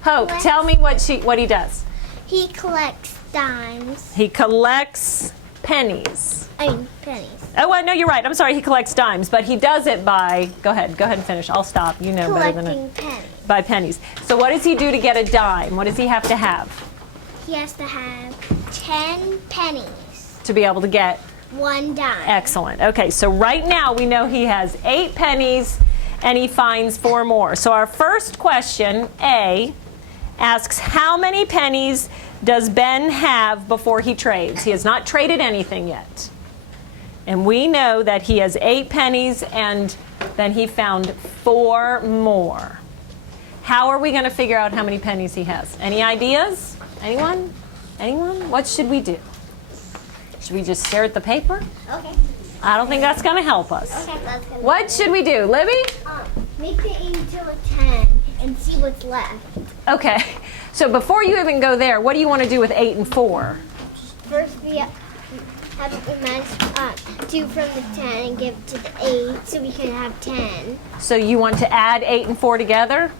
Hope, tell me what he does. He collects dimes. He collects pennies. Pennies. Oh, no, you're right. I'm sorry, he collects dimes, but he does it by, go ahead and finish. I'll stop. You know better than Collecting pennies. by pennies. So what does he do to get a dime? What does he have to have He has to have 10 pennies. to be able to get? 1 dime. Excellent. Okay, so right now we know he has 8 pennies and he finds 4 more. So our first question, A, asks how many pennies does Ben have before he trades? He has not traded anything yet. And we know that he has 8 pennies and then he found 4 more. How are we going to figure out how many pennies he has? Any ideas? Anyone? Anyone? What should we do? Should we just stare at the paper? Okay. I don't think that's going to help us. Okay, that's good. What should we do? Libby? Make it into a 10 and see what's left. Okay. So before you even go there, what do you want to do with 8 and 4? First, we have to imagine, do from the 10 and give to the 8 so we can have 10. So you want to add 8 and 4 together?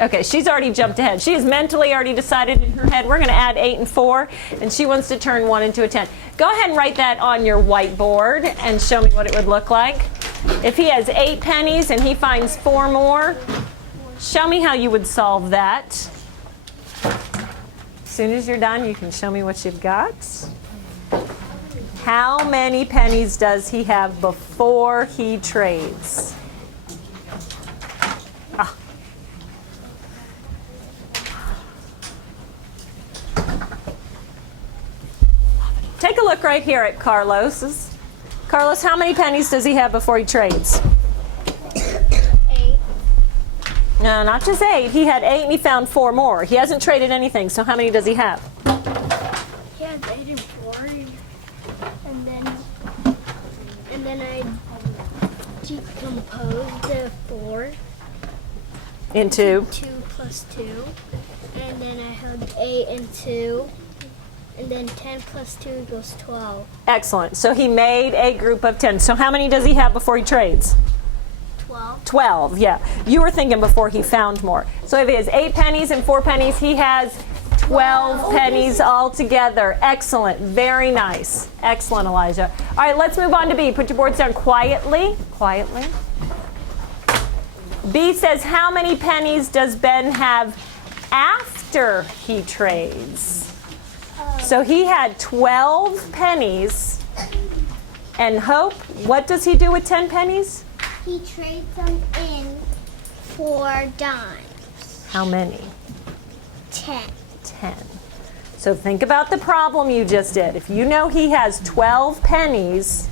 Okay, she's already jumped ahead. She has mentally already decided in her head, we're going to add 8 and 4, and she wants to turn 1 into a 10. Go ahead and write that on your whiteboard and show me what it would look like. If he has 8 pennies and he finds 4 more, show me how you would solve that. As soon as you're done, you can show me what you've got. How many pennies does he have before he trades? Take a look right here at Carlos's. Carlos, how many pennies does he have before he trades? 8. No, not just 8. He had 8 and he found 4 more. He hasn't traded anything, so how many does he have? He has 8 and 4, and then I decompose the 4 Into? 2 plus 2, and then I have 8 and 2, and then 10 plus 2 equals 12. Excellent. So he made a group of 10. So how many does he have before he trades? 12. 12, yeah. You were thinking before he found more. So if he has 8 pennies and 4 pennies, he has 12 pennies altogether. Excellent. Very nice. Excellent, Elijah. All right, let's move on to B. Put your boards down quietly. Quietly. B says, how many pennies does Ben have after he trades? So he had 12 pennies. And Hope, what does he do with 10 pennies? He trades them in for dimes. How many? 10. 10. So think about the problem you just did. If you know he has 12 pennies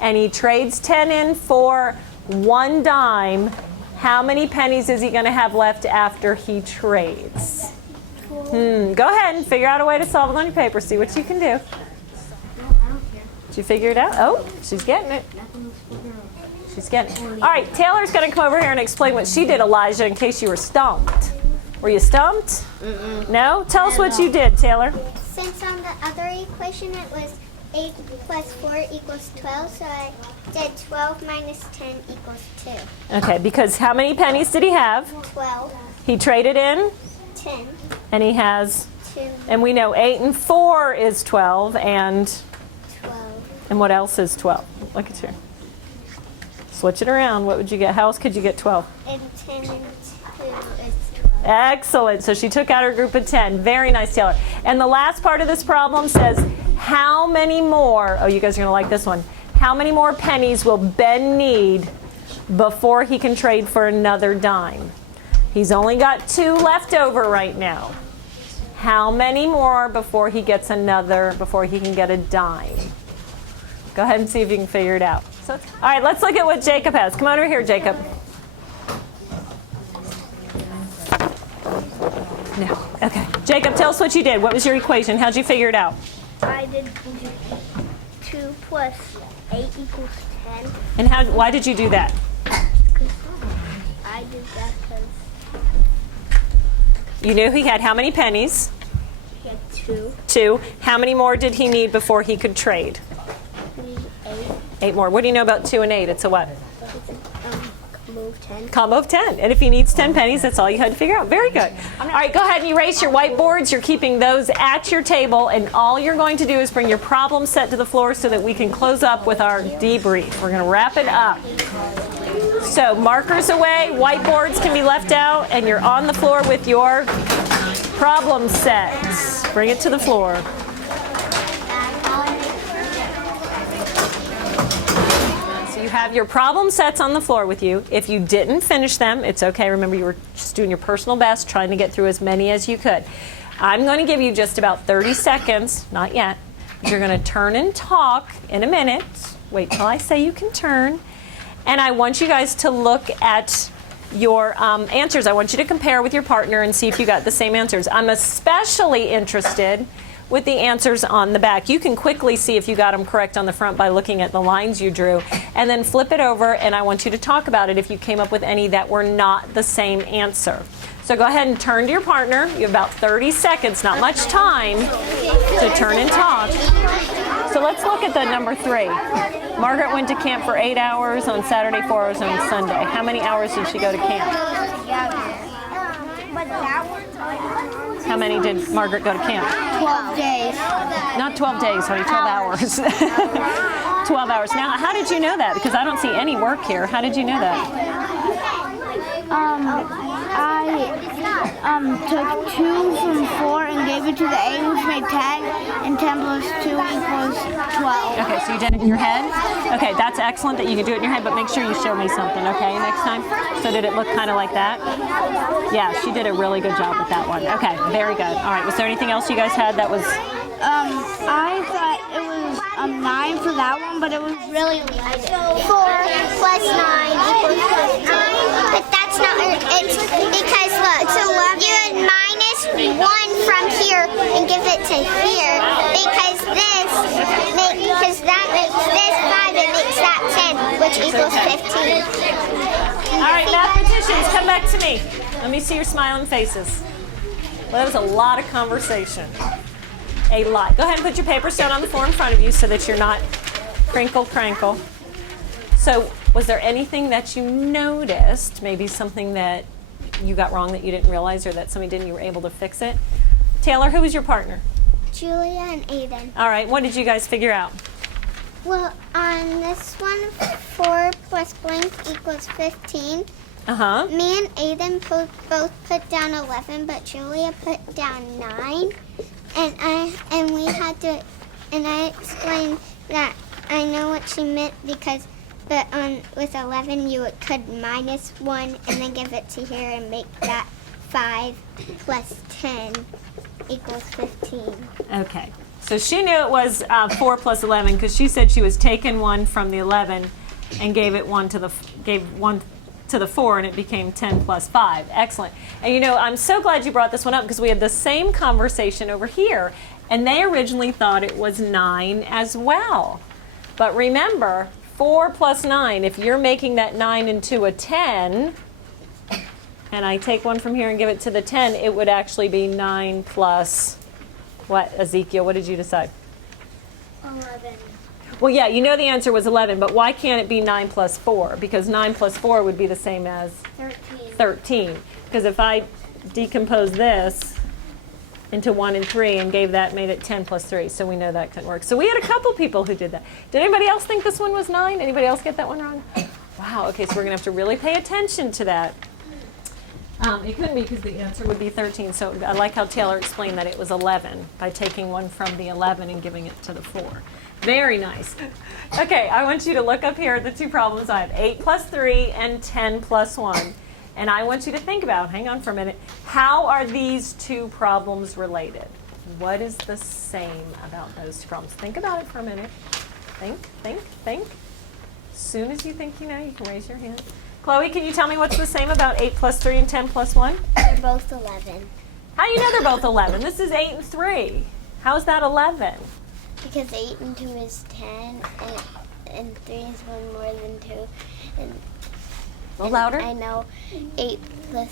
and he trades 10 in for 1 dime, how many pennies is he going to have left after he trades? Go ahead and figure out a way to solve it on your paper. See what you can do. Did you figure it out? Oh, she's getting it. She's getting it. All right, Taylor's going to come over here and explain what she did, Elijah, in case you were stumped. Were you stumped? No? Tell us what you did, Taylor. Since on the other equation it was 8 plus 4 equals 12, so I did 12 minus 10 equals 2. Okay, because how many pennies did he have? 12, He traded in, 10, and he has, 2, and we know 8 and 4 is 12, and 12. what else is 12? Look at you. Switch it around. What would you get? How else could you get 12? And 10 and 2 is 12. Excellent. So she took out her group of 10. Very nice, Taylor. And the last part of this problem says, how many more, oh, you guys are going to like this one. How many more pennies will Ben need before he can trade for another dime? He's only got 2 left over right now. How many more before he gets before he can get a dime? Go ahead and see if you can figure it out. So, all right, let's look at what Jacob has. Come on over here, Jacob. No. Okay. Jacob, tell us what you did. What was your equation? How'd you figure it out? I did 2 plus 8 equals 10. And why did you do that? I did that because You knew he had how many pennies? he had 2. 2. How many more did he need before he could trade? He needed 8. 8 more. What do you know about 2 and 8? It's a what? It's a move 10. Combo of 10. And if he needs 10 pennies, that's all you had to figure out. Very good. All right, go ahead and erase your whiteboards. You're keeping those at your table, and all you're going to do is bring your problem set to the floor so that we can close up with our debrief. We're going to wrap it up. So markers away, whiteboards can be left out, and you're on the floor with your problem sets. Bring it to the floor. You have your problem sets on the floor with you. If you didn't finish them, it's okay. Remember, you were just doing your personal best, trying to get through as many as you could. I'm going to give you just about 30 seconds, not yet. You're going to turn and talk in a minute. Wait till I say you can turn. And I want you guys to look at your answers. I want you to compare with your partner and see if you got the same answers. I'm especially interested with the answers on the back. You can quickly see if you got them correct on the front by looking at the lines you drew, and then flip it over, and I want you to talk about it if you came up with any that were not the same answer. So go ahead and turn to your partner. You have about 30 seconds, not much time, to turn and talk. So let's look at the number 3. Margaret went to camp for 8 hours on Saturday, 4 hours on Sunday. How many hours did she go to camp? How many did Margaret go to camp? 12 days. Not 12 days, honey, 12 hours. 12 hours. Now, how did you know that? Because I don't see any work here. How did you know that? I took 2 from 4 and gave it to the 8, which made 10, and 10 plus 2 equals 12. Okay, so you did it in your head? Okay, that's excellent that you can do it in your head, but make sure you show me something, okay, next time? So did it look kind of like that? Yeah, she did a really good job with that one. Okay, very good. All right, was there anything else you guys had that was... I thought it was 9 for that one, but it was really 4 plus 9 equals 15. But that's not, it's because look, you would minus 1 from here and give it to here, because that makes this 5, it makes that 10, which equals 15. All right, mathematicians, come back to me. Let me see your smiling faces. Well, that was a lot of conversation. A lot. Go ahead and put your papers down on the floor in front of you so that you're not crinkle crankle. So was there anything that you noticed, maybe something that you got wrong that you didn't realize, or that somebody didn't, you were able to fix it? Taylor, who was your partner? Julia and Aiden. All right, what did you guys figure out? Well, on this one, 4 plus blank equals 15. Uh-huh. Me and Aiden both put down 11, but Julia put down 9. And I explained that I know what she meant but with 11 you could minus 1 and then give it to here and make that 5 plus 10 equals 15. Okay. So she knew it was 4 plus 11 because she said she was taking 1 from the 11 and gave 1 to the 4, and it became 10 plus 5. Excellent. And you know, I'm so glad you brought this one up because we had the same conversation over here, and they originally thought it was 9 as well. But remember, 4 plus 9, if you're making that 9 into a 10, and I take one from here and give it to the 10, it would actually be 9 plus, what, Ezekiel, what did you decide? 11. Well, yeah, you know the answer was 11, but why can't it be 9 plus 4? Because 9 plus 4 would be the same as 13. Because if I decompose this into 1 and 3 and made it 10 plus 3, so we know that couldn't work. So we had a couple people who did that. Did anybody else think this one was 9? Anybody else get that one wrong? Wow, okay, so we're going to have to really pay attention to that. It couldn't be because the answer would be 13, so I like how Taylor explained that it was 11 by taking one from the 11 and giving it to the 4. Very nice. Okay, I want you to look up here at the two problems I have, 8 plus 3 and 10 plus 1. And I want you to think about, hang on for a minute, how are these two problems related? What is the same about those two problems? Think about it for a minute. Think. As soon as you think you know, you can raise your hand. Chloe, can you tell me what's the same about 8 plus 3 and 10 plus 1? They're both 11. How do you know they're both 11? This is 8 and 3. How's that 11? Because 8 and 2 is 10, and 3 is 1 more than 2. And A little louder. I know 8 plus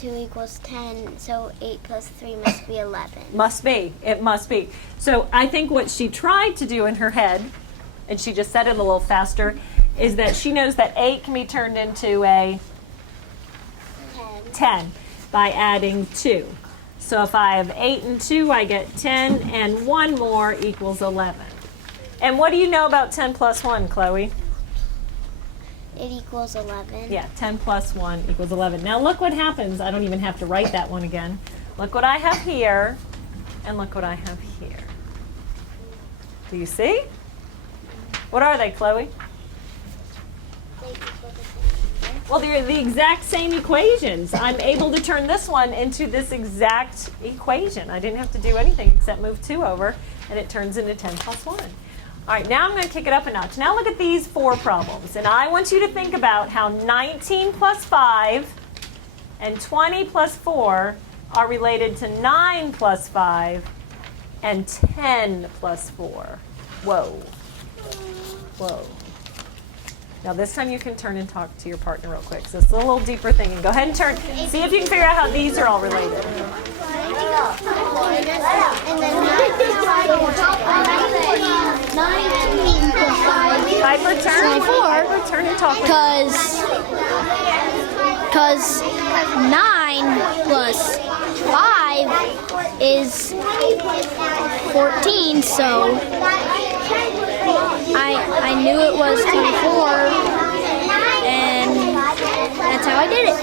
2 equals 10, so 8 plus 3 must be 11. Must be. It must be. So I think what she tried to do in her head, and she just said it a little faster, is that she knows that 8 can be turned into a 10 by adding 2. So if I have 8 and 2, I get 10, and 1 more equals 11. And what do you know about 10 plus 1, Chloe? It equals 11. Yeah, 10 plus 1 equals 11. Now look what happens. I don't even have to write that one again. Look what I have here, and look what I have here. Do you see? What are they, Chloe? Well, they're the exact same equations. I'm able to turn this one into this exact equation. I didn't have to do anything except move 2 over, and it turns into 10 plus 1. All right, now I'm going to kick it up a notch. Now look at these 4 problems, and I want you to think about how 19 plus 5 and 20 plus 4 are related to 9 plus 5 and 10 plus 4. Whoa. Whoa. Now this time you can turn and talk to your partner real quick. So it's a little deeper thing. And go ahead and turn. See if you can figure out how these are all related. Piper, turn. Piper, turn and talk. Because 9 plus 5 is 14, so I knew it was 24, and that's how I did it.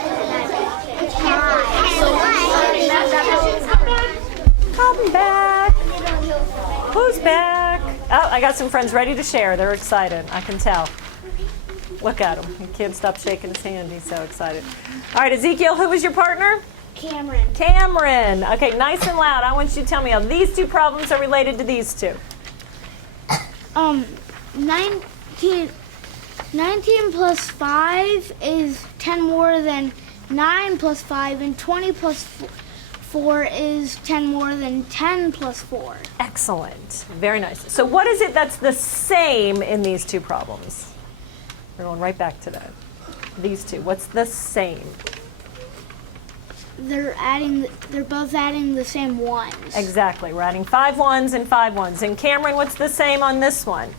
Come back. Who's back? Oh, I got some friends ready to share. They're excited. I can tell. Look at him. He can't stop shaking his hand. He's so excited. All right, Ezekiel, who was your partner? Cameron. Cameron. Okay, nice and loud. I want you to tell me how these two problems are related to these two. 19 plus 5 is 10 more than 9 plus 5, and 20 plus 4 is 10 more than 10 plus 4. Excellent. Very nice. So what is it that's the same in these two problems? We're going right back to that. These two. What's the same? They're both adding the same ones. Exactly. We're adding 5 ones and 5 ones. And Cameron, what's the same on this one?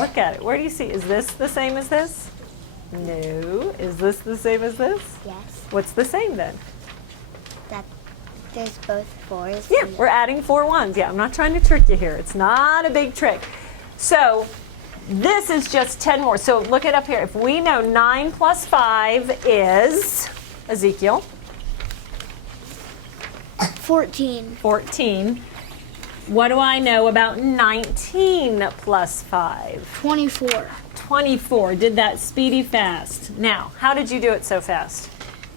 Look at it. Where do you see? Is this the same as this? No. Is this the same as this? Yes. What's the same then? That there's both 4s. Yeah, we're adding 4 ones. Yeah, I'm not trying to trick you here. It's not a big trick. So this is just 10 more. So look it up here. If we know 9 plus 5 is, Ezekiel? 14. 14. What do I know about 19 plus 5? 24. 24. Did that speedy fast. Now, how did you do it so fast?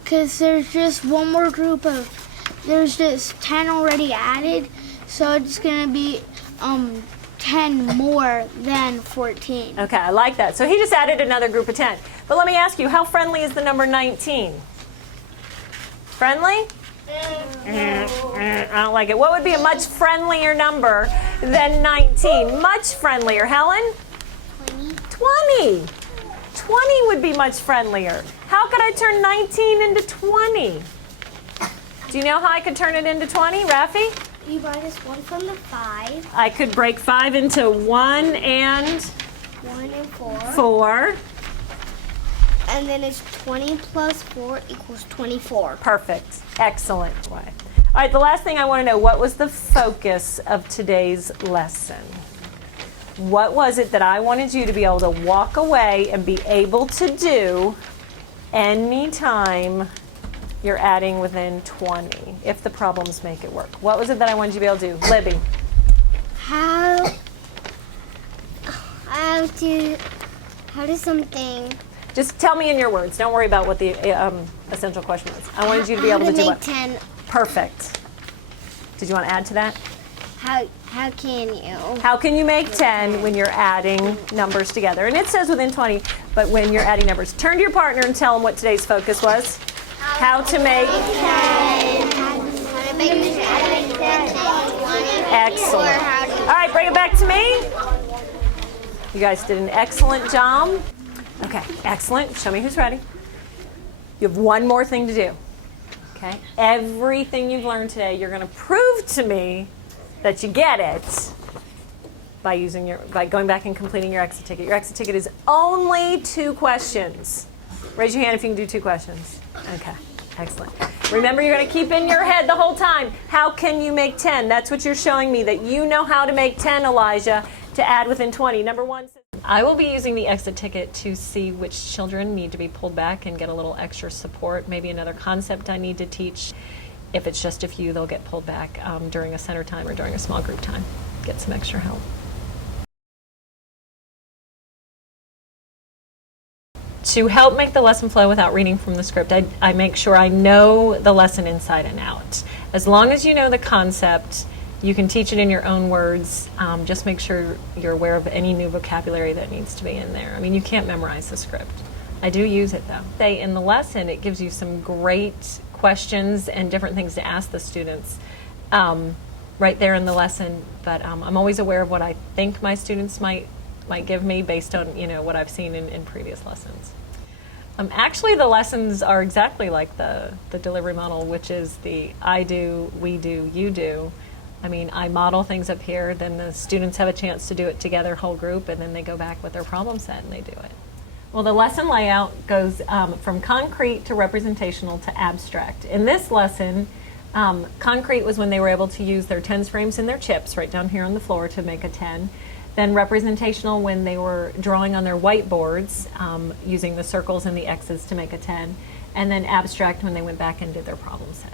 Because there's just one more group of, there's just 10 already added, so it's going to be 10 more than 14. Okay, I like that. So he just added another group of 10. But let me ask you, how friendly is the number 19? Friendly? I don't like it. What would be a much friendlier number than 19? Much friendlier. Helen? 20. would be much friendlier. How could I turn 19 into 20? Do you know how I could turn it into 20, Rafi? You minus 1 from the 5. I could break 5 into 1 and 1 and 4. 4. And then it's 20 plus 4 equals 24. Perfect. Excellent. All right, the last thing I want to know, what was the focus of today's lesson? What was it that I wanted you to be able to walk away and be able to do anytime you're adding within 20, if the problems make it work? What was it that I wanted you to be able to do? Libby. How does something... Just tell me in your words. Don't worry about what the essential question was. I wanted you to be able to do make what? 10. Perfect. Did you want to add to that? How can you? How can you make 10 when you're adding numbers together? And it says within 20, but when you're adding numbers. Turn to your partner and tell them what today's focus was. How to make 10. How to make 10. Excellent. All right, bring it back to me. You guys did an excellent job. Okay, excellent. Show me who's ready. You have one more thing to do. Okay? Everything you've learned today, you're going to prove to me that you get it by going back and completing your exit ticket. Your exit ticket is only 2 questions. Raise your hand if you can do 2 questions. Okay, excellent. Remember, you're going to keep in your head the whole time, how can you make 10? That's what you're showing me, that you know how to make 10, Elijah, to add within 20. Number 1. I will be using the exit ticket to see which children need to be pulled back and get a little extra support, maybe another concept I need to teach. If it's just a few, they'll get pulled back during a center time or during a small group time. Get some extra help. To help make the lesson flow without reading from the script, I make sure I know the lesson inside and out. As long as you know the concept, you can teach it in your own words. Just make sure you're aware of any new vocabulary that needs to be in there. I mean, you can't memorize the script. I do use it though. In the lesson, it gives you some great questions and different things to ask the students right there in the lesson. But I'm always aware of what I think my students might give me based on what I've seen in previous lessons. Actually, the lessons are exactly like the delivery model, which is the I do, we do, you do. I mean, I model things up here, then the students have a chance to do it together, whole group, and then they go back with their problem set and they do it. Well, the lesson layout goes from concrete to representational to abstract. In this lesson, concrete was when they were able to use their tens frames and their chips right down here on the floor to make a 10. Then representational when they were drawing on their whiteboards using the circles and the X's to make a 10. And then abstract when they went back and did their problem set.